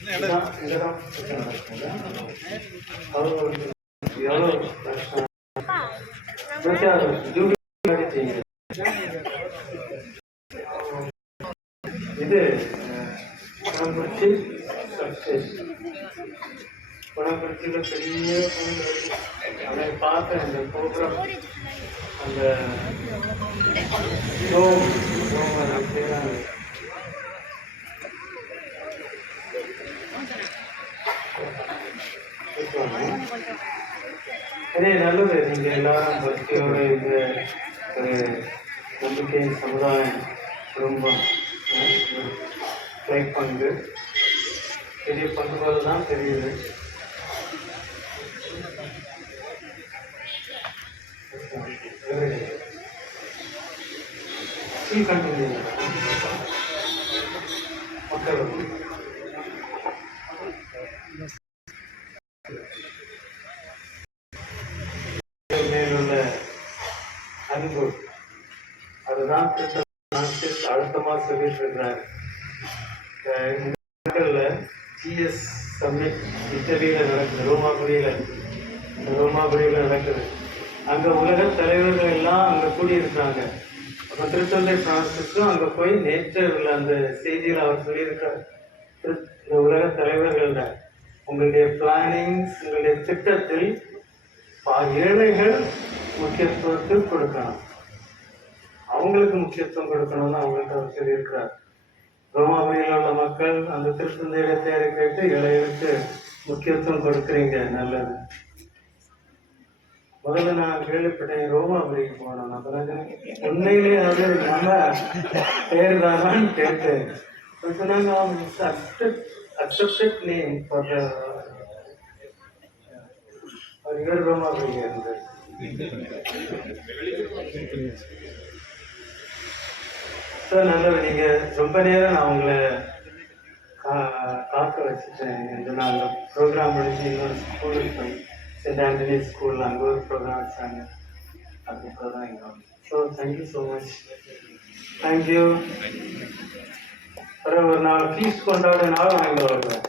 எவ்வளோ இது பணம்புரிச்சி பணம்புரிச்சியில் பெரிய அதை பார்த்த அந்த ப்ரோக்ராம் அந்த அதே நல்லது. நீங்கள் எல்லாரும் பக்தியோட இந்த ஒரு நம்பிக்கை சமுதாயம் குடும்பம் லைக் பங்கு பெரிய பங்கு போல தான் தெரியுது. மக்கள் மேலுள்ள அன்பு அதுதான் அழுத்தமாக சொல்லிட்டு இருக்கிறார். ஜிஎஸ் சம்மிட் இட்டலியில் நடக்குது, ரோமாபுரியில் நடக்குது. அங்கே உலக தலைவர்கள் எல்லாம் அங்கே கூடியிருக்காங்க. அப்போ திருத்தந்தை பிரான்சிஸும் அங்கே போய் நேற்று அந்த செய்தியில் அவர் சொல்லியிருக்கார், இந்த உலக தலைவர்கள உங்களுடைய பிளானிங்ஸ் உங்களுடைய திட்டத்தில் ஏழைகள் முக்கியத்துவத்தில் கொடுக்கணும், அவங்களுக்கு முக்கியத்துவம் கொடுக்கணும்னு அவங்களுக்கு அவர் சொல்லியிருக்கிறார். ரோமாபுரியில் உள்ள மக்கள் அந்த திருத்தந்தையிட தேரை கேட்டு ஏழைகளுக்கு முக்கியத்துவம் கொடுக்குறீங்க, நல்லது. முதல்ல நான் கேள்விப்பட்டேன் ரோமாபுரிக்கு போனோம். பிறகு உண்மையிலே அது நம்ம பேர் தானான்னு கேட்டேன். சொன்னாங்க அக்செப்டட் நேம் ஃபார் இவர் ரோமாபுரியா இருந்தது. நல்லது. நீங்கள் ரொம்ப நேரம் நான் உங்களை காக்க வச்சுட்டேன். நான் அந்த ப்ரோக்ராம் முடிச்சு இன்னொரு ஸ்கூலுக்கு போய் சென்ட் ஆண்டனி ஸ்கூலில் அங்கே ஒரு ப்ரோக்ராம் வச்சாங்க. அதுக்கப்புறம் தான் இங்கே வந்து. So thank you so much. Thank you. அப்புறம் ஒரு நாள் ஃபீஸ் கொண்டாடினாலும் நான் இங்கே வருவேன்.